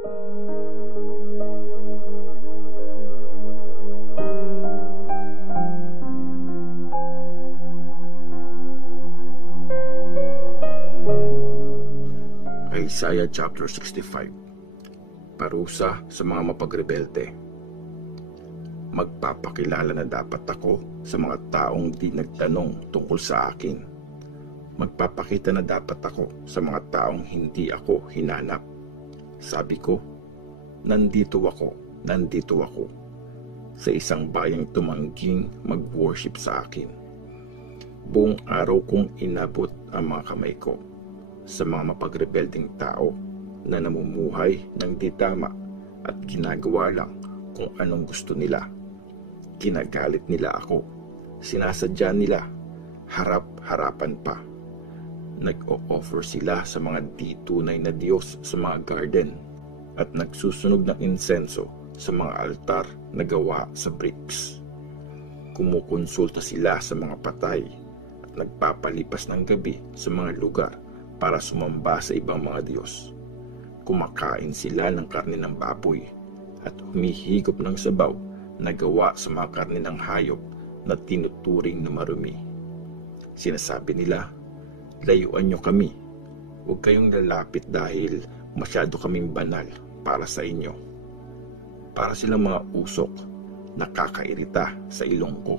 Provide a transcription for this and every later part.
Isaiah chapter 65. Parusa sa mga mapagrebelde. Magpapakilala na dapat ako sa mga taong di nagtanong tungkol sa akin. Magpapakita na dapat ako sa mga taong hindi ako hinanap. Sabi ko, nandito ako sa isang bayang tumangging mag-worship sa akin. Buong araw kong inabot ang mga kamay ko sa mga mapagrebelding tao na namumuhay ng di tama at ginagawa lang kung anong gusto nila. Kinagalit nila ako, sinasadya nila, harap-harapan pa. Nag-o-offer sila sa mga di tunay na Diyos sa mga garden at nagsusunog ng insenso sa mga altar na gawa sa bricks. Kumukonsulta sila sa mga patay at nagpapalipas ng gabi sa mga lugar para sumamba sa ibang mga Diyos. Kumakain sila ng karne ng baboy at humihigop ng sabaw na gawa sa mga karne ng hayop na tinuturing na marumi. Sinasabi nila, layuan nyo kami, huwag kayong lalapit dahil masyado kaming banal para sa inyo. Para silang mga usok na kakairita sa ilong ko,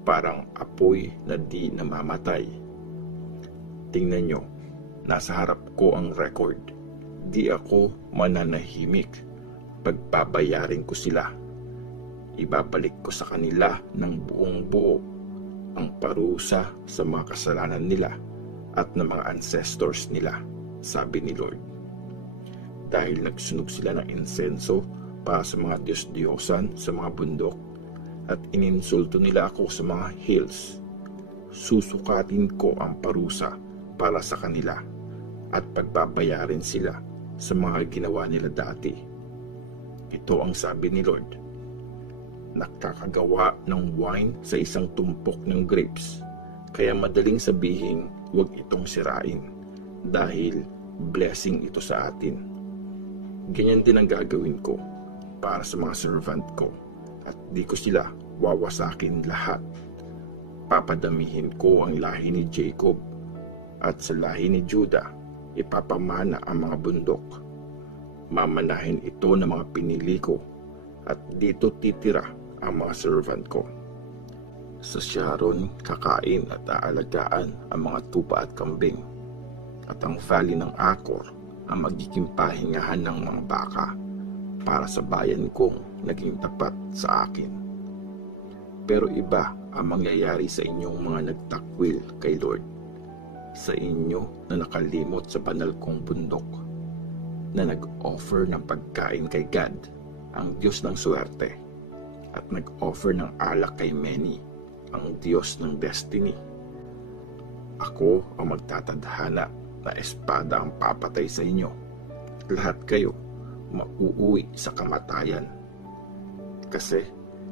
parang apoy na di namamatay. Tingnan nyo, nasa harap ko ang record. Di ako mananahimik. Pagbabayarin ko sila. Ibabalik ko sa kanila ng buong buo ang parusa sa mga kasalanan nila at ng mga ancestors nila, sabi ni Lord. Dahil nagsunog sila ng insenso para sa mga Diyos-Diyosan sa mga bundok at ininsulto nila ako sa mga hills, susukatin ko ang parusa para sa kanila at pagbabayarin sila sa mga ginawa nila dati. Ito ang sabi ni Lord, nakakagawa ng wine sa isang tumpok ng grapes, kaya madaling sabihin huwag itong sirain dahil blessing ito sa atin. Ganyan din ang gagawin ko para sa mga servant ko at di ko sila wawasakin lahat. Papadamihin ko ang lahi ni Jacob at sa lahi ni Judah ipapamana ang mga bundok. Mamanahin ito ng mga pinili ko at dito titira ang mga servant ko. Sa Sharon kakain at aalagaan ang mga tupa at kambing, at ang valley ng Akor ang magiging pahingahan ng mga baka para sa bayan kong naging tapat sa akin. Pero iba ang mangyayari sa inyong mga nagtakwil kay Lord, sa inyo na nakalimot sa banal kong bundok, na nag-offer ng pagkain kay God, ang Diyos ng swerte, at nag-offer ng alak kay Meni, ang Diyos ng destiny. Ako ang magtatadhana na espada ang papatay sa inyo. Lahat kayo mauuwi sa kamatayan. Kasi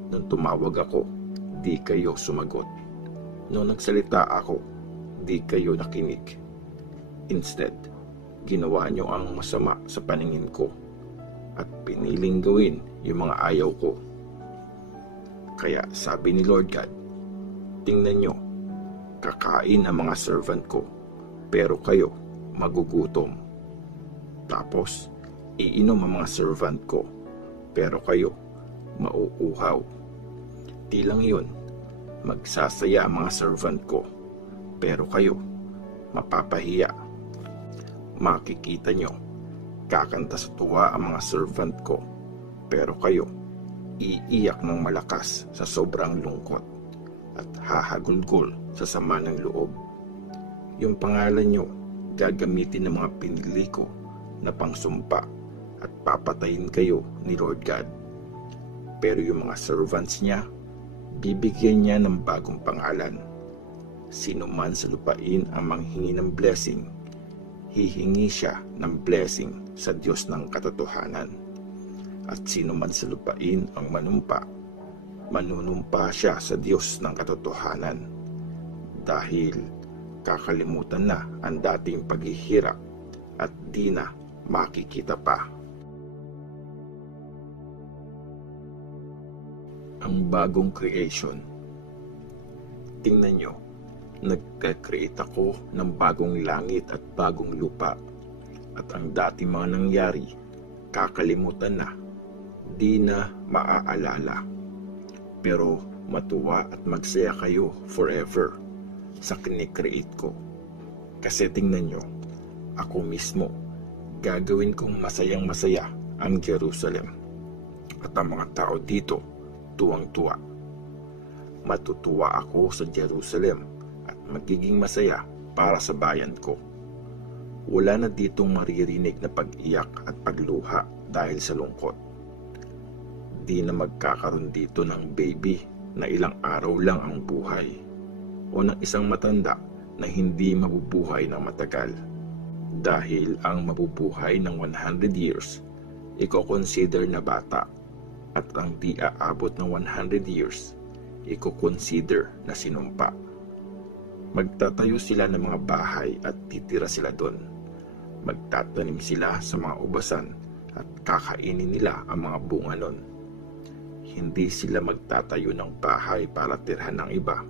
nung tumawag ako, di kayo sumagot. Nung nagsalita ako, di kayo nakinig. Instead, ginawa nyo ang masama sa paningin ko at piniling gawin yung mga ayaw ko. Kaya sabi ni Lord God, tingnan nyo, kakain ang mga servant ko, pero kayo magugutom. Tapos, iinom ang mga servant ko, pero kayo mauuhaw. Di lang yun, magsasaya ang mga servant ko, pero kayo mapapahiya. Makikita nyo, kakanta sa tuwa ang mga servant ko, pero kayo iiyak ng malakas sa sobrang lungkot at hahagulgol sa sama ng loob. Yung pangalan nyo gagamitin ng mga pinili ko na pangsumpa at papatayin kayo ni Lord God. Pero yung mga servants niya, bibigyan niya ng bagong pangalan. Sino man sa lupain ang manghingi ng blessing, hihingi siya ng blessing sa Diyos ng katotohanan. At sino man sa lupain ang manumpa, manunumpa siya sa Diyos ng katotohanan. Dahil kakalimutan na ang dating paghihirap at di na makikita pa. ang bagong creation. Tingnan nyo, nagka-create ako ng bagong langit at bagong lupa. At ang dati mga nangyari, kakalimutan na, di na maaalala. Pero matuwa at magsaya kayo forever sa kinikreate ko. Kasi tingnan nyo, ako mismo, gagawin kong masayang masaya ang Jerusalem. At ang mga tao dito, tuwang-tuwa. Matutuwa ako sa Jerusalem at magiging masaya para sa bayan ko. Wala na ditong maririnig na pag-iyak at pagluha dahil sa lungkot. Di na magkakaroon dito ng baby na ilang araw lang ang buhay o ng isang matanda na hindi mabubuhay ng matagal. Dahil ang mabubuhay ng 100 years, iko-consider na bata, at ang di aabot ng 100 years, iko-consider na sinumpa. Magtatayo sila ng mga bahay at titira sila doon. Magtatanim sila sa mga ubasan at kakainin nila ang mga bunga nun. Hindi sila magtatayo ng bahay para tirhan ng iba.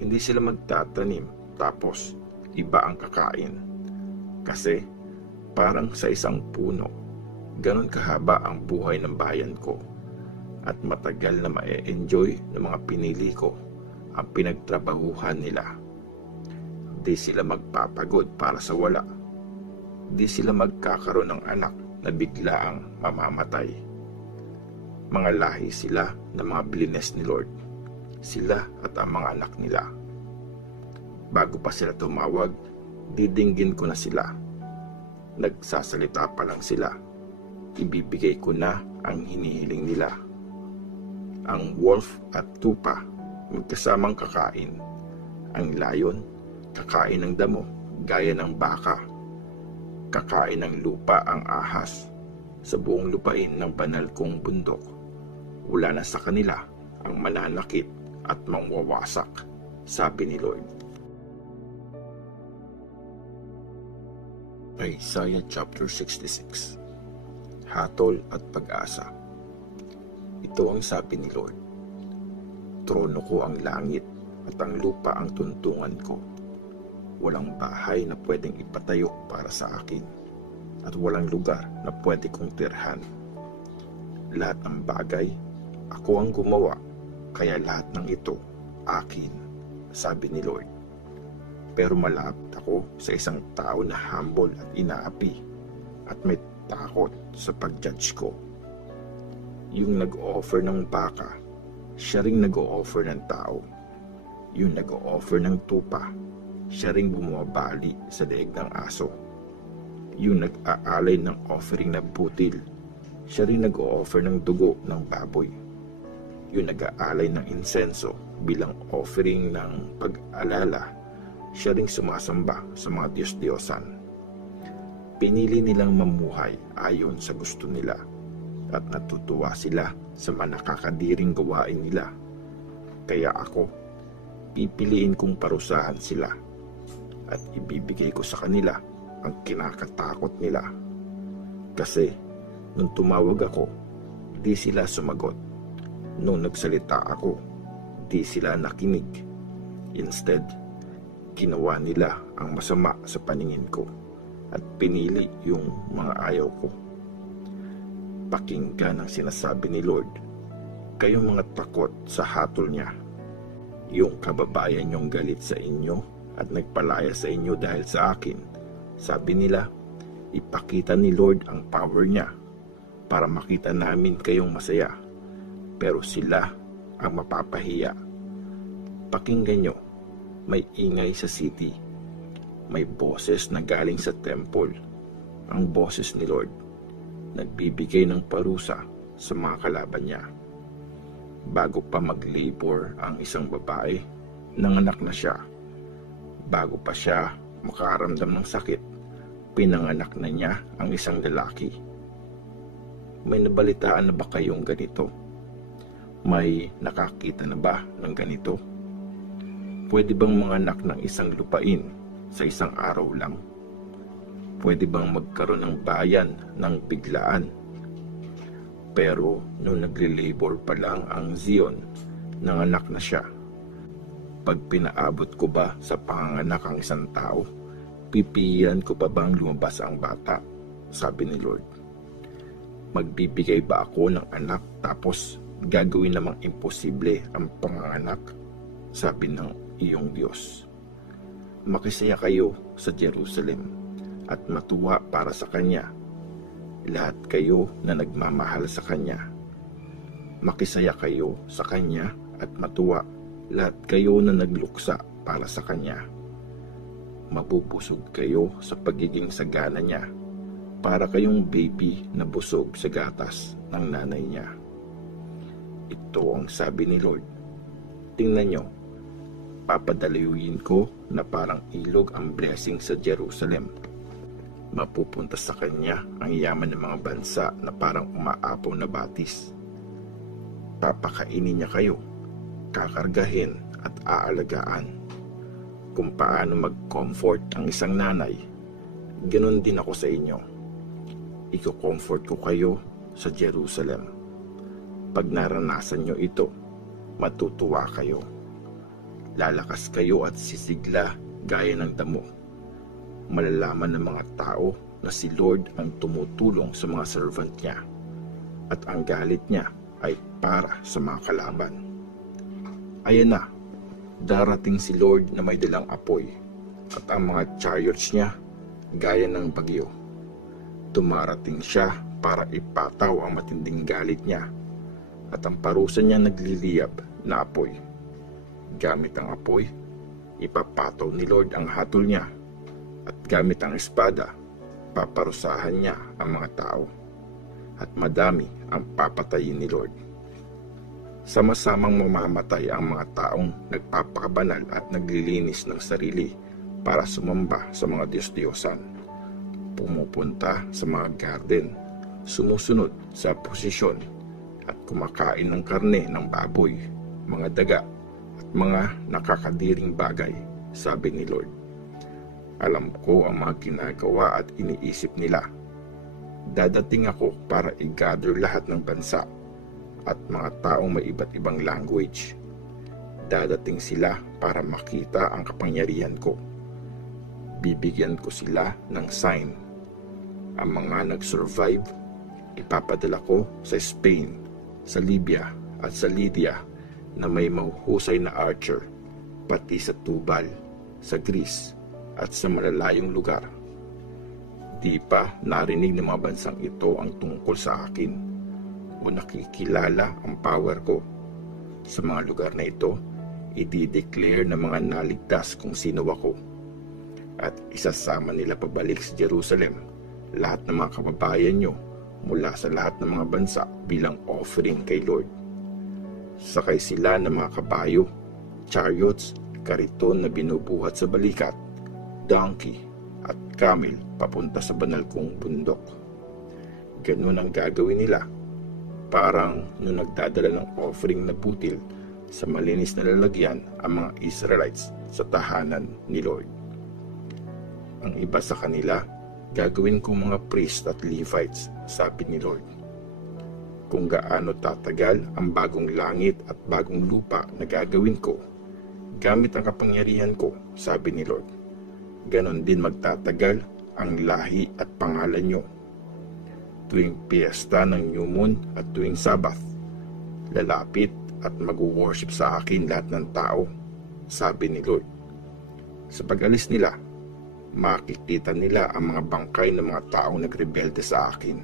Hindi sila magtatanim tapos iba ang kakain. Kasi parang sa isang puno, ganon kahaba ang buhay ng bayan ko. At matagal na ma-enjoy ng mga pinili ko ang pinagtrabahuhan nila. Di sila magpapagod para sa wala. Di sila magkakaroon ng anak na biglaang mamamatay. Mga lahi sila ng mga blines ni Lord. Sila at ang mga anak nila. Bago pa sila tumawag, didinggin ko na sila. Nagsasalita pa lang sila. Ibibigay ko na ang hinihiling nila. Ang wolf at tupa magkasamang kakain. Ang lion, kakain ng damo gaya ng baka. Kakain ng lupa ang ahas. Sa buong lupain ng banal kong bundok, wala na sa kanila ang mananakit at mangwawasak, sabi ni Lord. Isaiah chapter 66. Hatol at pag-asa. Ito ang sabi ni Lord. Trono ko ang langit at ang lupa ang tuntungan ko. Walang bahay na pwedeng ipatayo para sa akin at walang lugar na pwede kong tirhan. Lahat ng bagay, ako ang gumawa, kaya lahat ng ito akin, sabi ni Lord. Pero malapit ako sa isang tao na humble at inaapi at may takot sa pag-judge ko. Yung nag-o-offer ng baka, siya ring nag-o-offer ng tao. Yung nag-o-offer ng tupa, siya ring bumabali sa leeg ng aso. Yung nag-aalay ng offering na butil, siya ring nag-o-offer ng dugo ng baboy. Yung nag-aalay ng insenso bilang offering ng pag-alala, siya ring sumasamba sa mga Diyos-Diyosan. Pinili nilang mamuhay ayon sa gusto nila at natutuwa sila sa mga nakakadiring gawain nila. Kaya ako, pipiliin kong parusahan sila at ibibigay ko sa kanila ang kinakatakot nila. Kasi nung tumawag ako, di sila sumagot. Nung nagsalita ako, di sila nakinig. Instead, ginawa nila ang masama sa paningin ko at pinili yung mga ayaw ko. Pakinggan ang sinasabi ni Lord. Kayong mga takot sa hatol niya. Yung kababayan niyong galit sa inyo at nagpalaya sa inyo dahil sa akin. Sabi nila, ipakita ni Lord ang power niya para makita namin kayong masaya. Pero sila ang mapapahiya. Pakinggan niyo, may ingay sa city. May boses na galing sa temple. Ang boses ni Lord. Nagbibigay ng parusa sa mga kalaban niya. Bago pa mag-labor ang isang babae, nanganak na siya. Bago pa siya makaramdam ng sakit, pinanganak na niya ang isang lalaki. May nabalitaan na ba kayong ganito? May nakakita na ba ng ganito? Pwede bang manganak ng isang lupain sa isang araw lang? Pwede bang magkaroon ng bayan ng biglaan? Pero nung nagli-labor pa lang ang Zion, nanganak na siya. Pag pinaabot ko ba sa panganganak ang isang tao, pipiyan ko pa bang lumabas ang bata? Sabi ni Lord. Magbibigay ba ako ng anak tapos gagawin namang imposible ang panganganak? Sabi ng iyong Diyos. Makisaya kayo sa Jerusalem at matuwa para sa Kanya, lahat kayo na nagmamahal sa Kanya. Makisaya kayo sa Kanya at matuwa, lahat kayo na nagluksa para sa Kanya. Mabubusog kayo sa pagiging sagana niya, para kayong baby na busog sa gatas ng nanay niya. Ito ang sabi ni Lord. Tingnan nyo, papadaluyuin ko na parang ilog ang blessing sa Jerusalem. Mapupunta sa kanya ang yaman ng mga bansa na parang umaapaw na batis. Papakainin niya kayo, kakargahin at aalagaan. Kung paano mag-comfort ang isang nanay, ganun din ako sa inyo. Iko-comfort ko kayo sa Jerusalem. Pag naranasan nyo ito, matutuwa kayo. Lalakas kayo at sisigla gaya ng damo. Malalaman ng mga tao na si Lord ang tumutulong sa mga servant niya at ang galit niya ay para sa mga kalaban. Ayan na, darating si Lord na may dalang apoy at ang mga chariots niya gaya ng bagyo. Tumarating siya para ipataw ang matinding galit niya at ang parusa niya nagliliyab na apoy. Gamit ang apoy, ipapataw ni Lord ang hatol niya at gamit ang espada, paparusahan niya ang mga tao at madami ang papatayin ni Lord. Sama-samang mamamatay ang mga taong nagpapakabanal at naglilinis ng sarili para sumamba sa mga Diyos-Diyosan. Pumupunta sa mga garden, sumusunod sa posisyon at kumakain ng karne ng baboy, mga daga at mga nakakadiring bagay, sabi ni Lord. Alam ko ang mga ginagawa at iniisip nila. Dadating ako para i-gather lahat ng bansa at mga taong may iba't ibang language. Dadating sila para makita ang kapangyarihan ko. Bibigyan ko sila ng sign. Ang mga nag-survive, ipapadala ko sa Spain, sa Libya at sa Lydia na may mahuhusay na archer, pati sa Tubal, sa Greece at sa malalayong lugar. Di pa narinig ng mga bansang ito ang tungkol sa akin o nakikilala ang power ko. Sa mga lugar na ito, i-declare ng mga naligtas kung sino ako. At isasama nila pabalik sa Jerusalem lahat ng mga kababayan nyo mula sa lahat ng mga bansa bilang offering kay Lord. Sakay sila ng mga kabayo, chariots, kariton na binubuhat sa balikat, donkey at camel papunta sa banal kong bundok. Ganun ang gagawin nila, parang nung nagdadala ng offering na butil sa malinis na lalagyan ang mga Israelites sa tahanan ni Lord. Ang iba sa kanila, gagawin kong mga priest at Levites, sabi ni Lord. Kung gaano tatagal ang bagong langit at bagong lupa na gagawin ko, gamit ang kapangyarihan ko, sabi ni Lord, ganon din magtatagal ang lahi at pangalan nyo. Tuwing piyesta ng New Moon at tuwing Sabbath, lalapit at mag-worship sa akin lahat ng tao, sabi ni Lord. Sa pag-alis nila, makikita nila ang mga bangkay ng mga taong nagrebelde sa akin.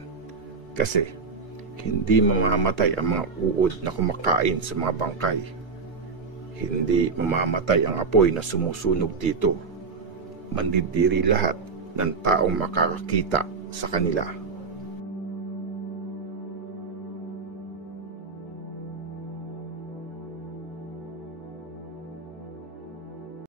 Kasi hindi mamamatay ang mga uod na kumakain sa mga bangkay. Hindi mamamatay ang apoy na sumusunog dito. Mandidiri lahat ng taong makakakita sa kanila.